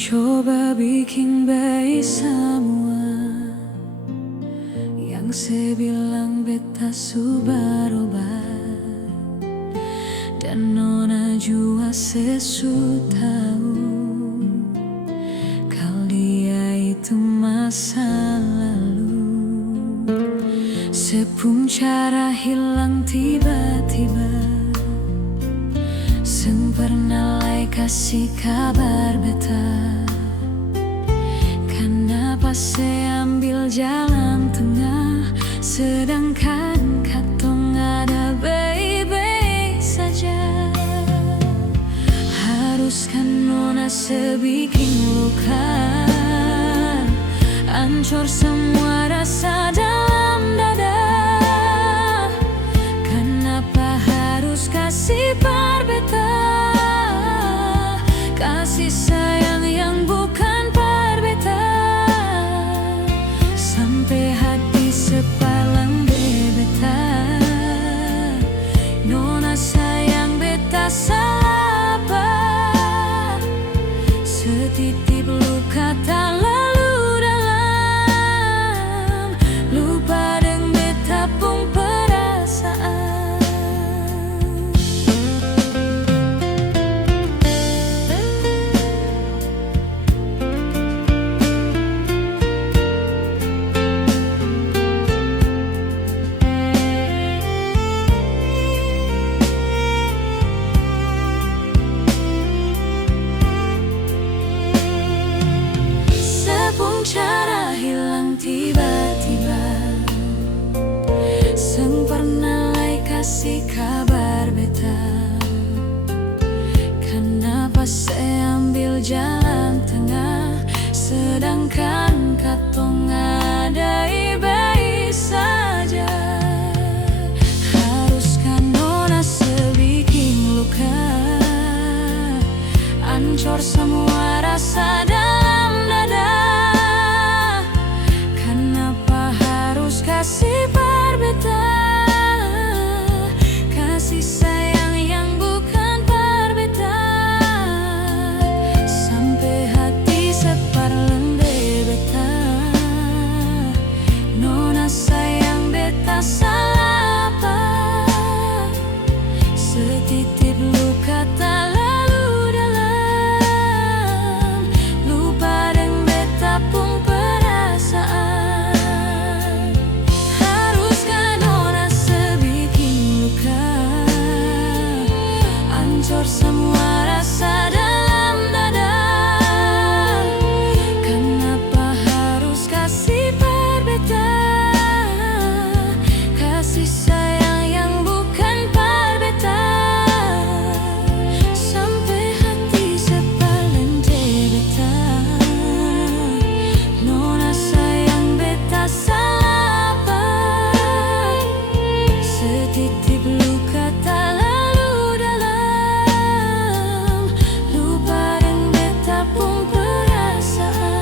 coba bikin baik semua yang saya bilang beta subarobat, dan nona jua sesu tahu kalau dia itu masa lalu. Sepung cara hilang tiba-tiba, seng pernah lai kasih kabar beta. Kenapa saya ambil jalan tengah, sedangkan katong ada baik-baik saja. Haruskan nona sebikin luka, hancur semua rasa dalam dada. Kenapa harus kasih beta kasih sayang yang bukan beta, sampai hati sepalang beta. Nona sayang beta salah apa? Setitip luka tak lalu dalam, lupa deng beta pun perasaan. Cara hilang tiba-tiba, seng pernah lai kasih kabar beta. Kenapa saya ambil jalan tengah, sedangkan katong ada baik saja. Haruskan nona sebikin luka, hancur semua rasa dalam dada. Kasih beta kasih sayang yang bukan beta, sampai hati separlem beta. Nona sayang beta salah apa? Setitip luka tak lalu dalam, lupa deng beta pun perasaan. Semua rasa dalam dada. Kenapa harus kasih beta kasih sayang yang bukan beta, sampai hati sepaling beta. Nona sayang beta salah apa? Setitip luka tak perasaan.